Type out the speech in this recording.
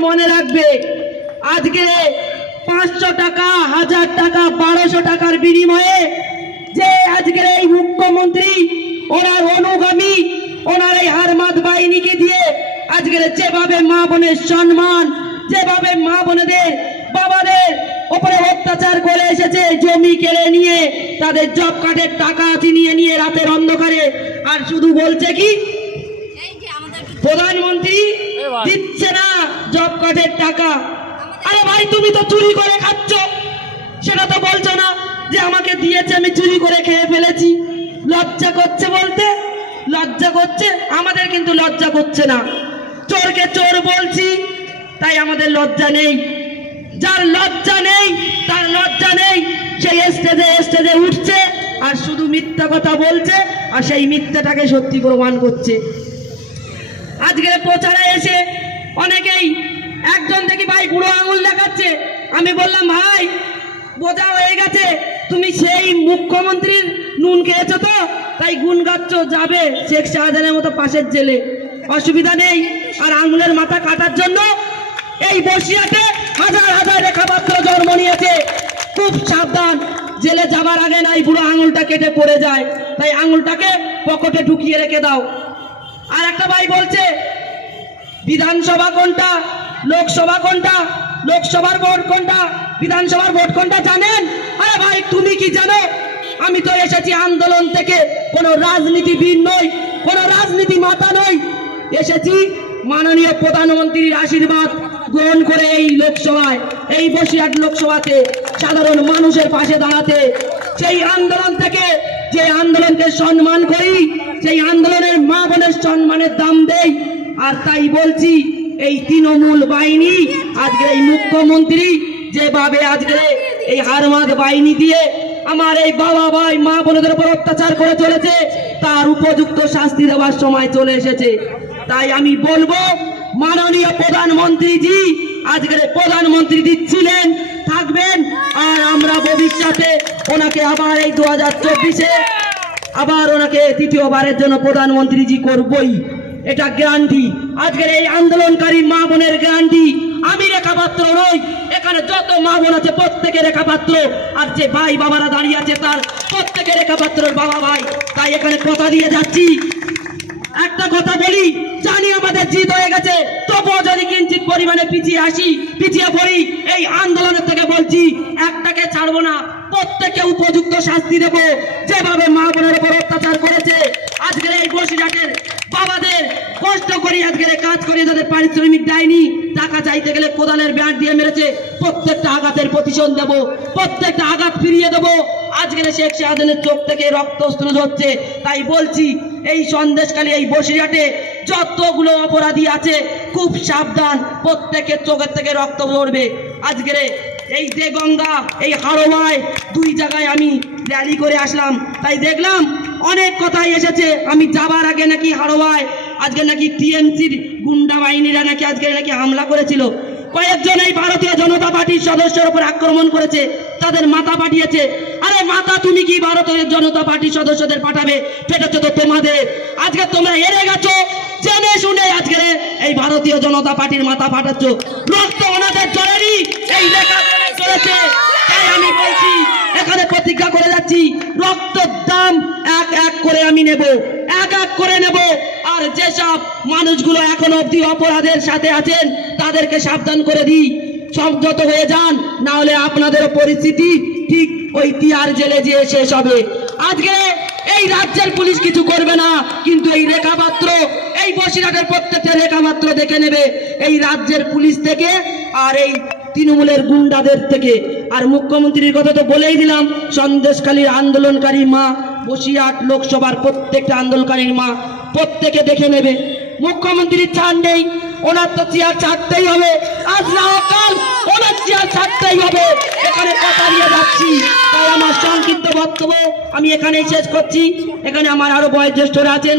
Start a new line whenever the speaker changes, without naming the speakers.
মনে রাখবে। আজকে পাঁচশো টাকা হাজার টাকা বারোশো টাকার বিনিময়ে যে আজকের এই মুখ্যমন্ত্রী ওনার অনুগামী ওনার এই হারমাত বাহিনীকে দিয়ে আজকের যেভাবে মা বোনের সম্মান যেভাবে মা বোনেদের বাবাদের ওপরে অত্যাচার করে এসেছে জমি কেড়ে নিয়ে তাদের জব কার্ডের টাকা চিনিয়ে নিয়ে রাতের অন্ধকারে আর শুধু বলছে কি? প্রধানমন্ত্রী দিচ্ছে না জব কার্ডের টাকা। আরে ভাই, তুমি তো চুরি করে খাচ্ছ। সেটা তো বলছো না যে আমাকে দিয়েছে, আমি চুরি করে খেয়ে ফেলেছি। লজ্জা করছে বলতে? লজ্জা করছে? আমাদের কিন্তু লজ্জা করছে না। চোরকে চোর বলছি, তাই আমাদের লজ্জা নেই। যার লজ্জা নেই, তার লজ্জা নেই। সেই স্টেজে স্টেজে উঠছে আর শুধু মিথ্যা কথা বলছে আর সেই মিথ্যাটাকে সত্যি প্রমাণ করছে। আজকের প্রচারে এসে অনেকেই একজন দেখি ভাই বুড়ো আঙুল দেখাচ্ছে। আমি বললাম, ভাই, বোঝা হয়ে গেছে, তুমি সেই মুখ্যমন্ত্রীর নুন খেয়েছো তো, তাই গুণ গাচ্ছ, যাবে শেখ শাহজাহানের মতো পাশের জেলে। অসুবিধা নেই, আর আঙুলের মাথা কাটার জন্য এই বসিয়াতে হাজার হাজার রেখাপাত্র জন্ম নিয়েছে। খুব সাবধান, জেলে যাবার আগে নাই বুড়ো আঙুলটা কেটে পড়ে যায়। তাই আঙুলটাকে পকেটে ঢুকিয়ে রেখে দাও। আর একটা ভাই বলছে বিধানসভা কোনটা? লোকসভা কোনটা? লোকসভার ভোট কোনটা? বিধানসভার ভোট কোনটা জানেন? আরে ভাই, তুমি কি জানো? আমি তো এসেছি আন্দোলন থেকে। কোনো রাজনীতিবিদ নই, কোনো রাজনীতি মাতা নই। এসেছি মাননীয় প্রধানমন্ত্রীর আশীর্বাদ গ্রহণ করে এই লোকসভায়, এই বসিরহাট লোকসভাতে, সাধারণ মানুষের পাশে দাঁড়াতে। সেই আন্দোলন থেকে যে আন্দোলনকে সম্মান করি, সেই আন্দোলনের মা বোনের সম্মানের দাম দেই। আর তাই বলছি, এই তৃণমূল বাহিনী আজকে এই মুখ্যমন্ত্রী যেভাবে আজকে এই হারমাদ বাহিনী দিয়ে আমার এই বাবা ভাই, মা বোনদের উপর অত্যাচার করে চলেছে, তার উপযুক্ত শাস্তি দেওয়ার সময় চলে এসেছে। তাই আমি বলব, মাননীয় প্রধানমন্ত্রীজি, আজকের প্রধানমন্ত্রী দিচ্ছিলেন, থাকবেন, আর আমরা ভবিষ্যতে ওনাকে আবার এই দু হাজার চব্বিশে, আবার ওনাকে তৃতীয়বারের জন্য প্রধানমন্ত্রীজি করবই। এটা গ্যারান্টি আজকের এই আন্দোলনকারী মা বোনের গ্যারান্টি আমি রেখাপাত্র নই, এখানে যত মা বোন আছে প্রত্যেকের রেখাপাত্র। আর যে ভাই বাবারা দাঁড়িয়ে আছে তার প্রত্যেকের রেখাপাত্রের বাবা ভাই। তাই এখানে কথা দিয়ে যাচ্ছি। একটা কথা বলি, জানি আমাদের জিত হয়ে গেছে, তবুও যদি কিঞ্চিত পরিমাণে পিছিয়ে আসি, পিছিয়ে পড়ি, এই আন্দোলনের থেকে বলছি, একটাকে ছাড়বো না, প্রত্যেককে উপযুক্ত শাস্তি দেব। যেভাবে মা বোনের উপর অত্যাচার করেছে আজকের এই বসিরহাটের বাবাদের কষ্ট করি আজকের কাজ করি তাদের পারিশ্রমিক দেয়নি, টাকা চাইতে গেলে কোদালের ব্যাট দিয়ে মেরেছে, প্রত্যেকটা আঘাতের প্রতিশোধ দেব প্রত্যেকটা আঘাত ফিরিয়ে দেব। আজকের শেখ শাহজাহানের চোখ থেকে রক্ত রক্তস্ত্র হচ্ছে। তাই বলছি, এই সন্দেশকালী এই বসিরহাটে যতগুলো অপরাধী আছে, খুব সাবধান, প্রত্যেকের চোখের থেকে রক্ত পড়বে। আজকের এই দেগঙ্গা এই হারোয়ায় দুই জায়গায় আমি র্যালি করে আসলাম। তাই দেখলাম, অনেক কথাই এসেছে। আমি যাবার আগে নাকি হারোয়ায় আজকে নাকি টিএমসির গুন্ডা বাহিনীরা নাকি আজকে নাকি হামলা করেছিল। কয়েকজন এই ভারতীয় জনতা পার্টির সদস্যের উপর আক্রমণ করেছে, তাদের মাথা পাঠিয়েছে আরে মাথা, তুমি কি ভারতীয় জনতা পার্টির সদস্যদের পাঠাবে? পেটেছে তো তোমাদের। আজকে তোমরা হেরে গেছো। জেনে শুনে আজকে এই ভারতীয় জনতা পার্টির মাথা পাঠাচ্ছ রক্ত ওনাদের জলেরই এই লেখা চলেছে তাই আমি বলছি, এখানে প্রতিজ্ঞা করে যাচ্ছি। রক্তের দাম এক এক করে আমি নেব। এক এক করে নেব। আর যেসব মানুষগুলো এখনও অব্দি অপরাধের সাথে আছেন, তাদেরকে সাবধান করে দিই। সংযত হয়ে যান না হলে আপনাদেরও পরিস্থিতি ঠিক ওই তিয়ার জেলে যেয়ে শেষ হবে। আজকে এই রাজ্যের পুলিশ কিছু করবে না, কিন্তু এই রেখাপাত্র এই বসিরহাটের প্রত্যেকটা রেখাপাত্র দেখে নেবে। এই রাজ্যের পুলিশ থেকে আর এই তৃণমূলের গুন্ডাদের থেকে। আর মুখ্যমন্ত্রীর কথা তো বলেই দিলাম সন্দেশকালীর আন্দোলনকারী মা, বসিরহাট লোকসভার প্রত্যেকটা আন্দোলনকারীর মা প্রত্যেকে দেখে নেবে। মুখ্যমন্ত্রী চান নেই, ওনার তো চেয়ার ছাড়তেই হবে। আজ না কাল ওনার চেয়ার ছাড়তেই হবে। এখানে কথা দিয়ে যাচ্ছি। তাই আমার সংক্ষিপ্ত বক্তব্য আমি এখানেই শেষ করছি। এখানে আমার আরও বয়োজ্যেষ্ঠরা আছেন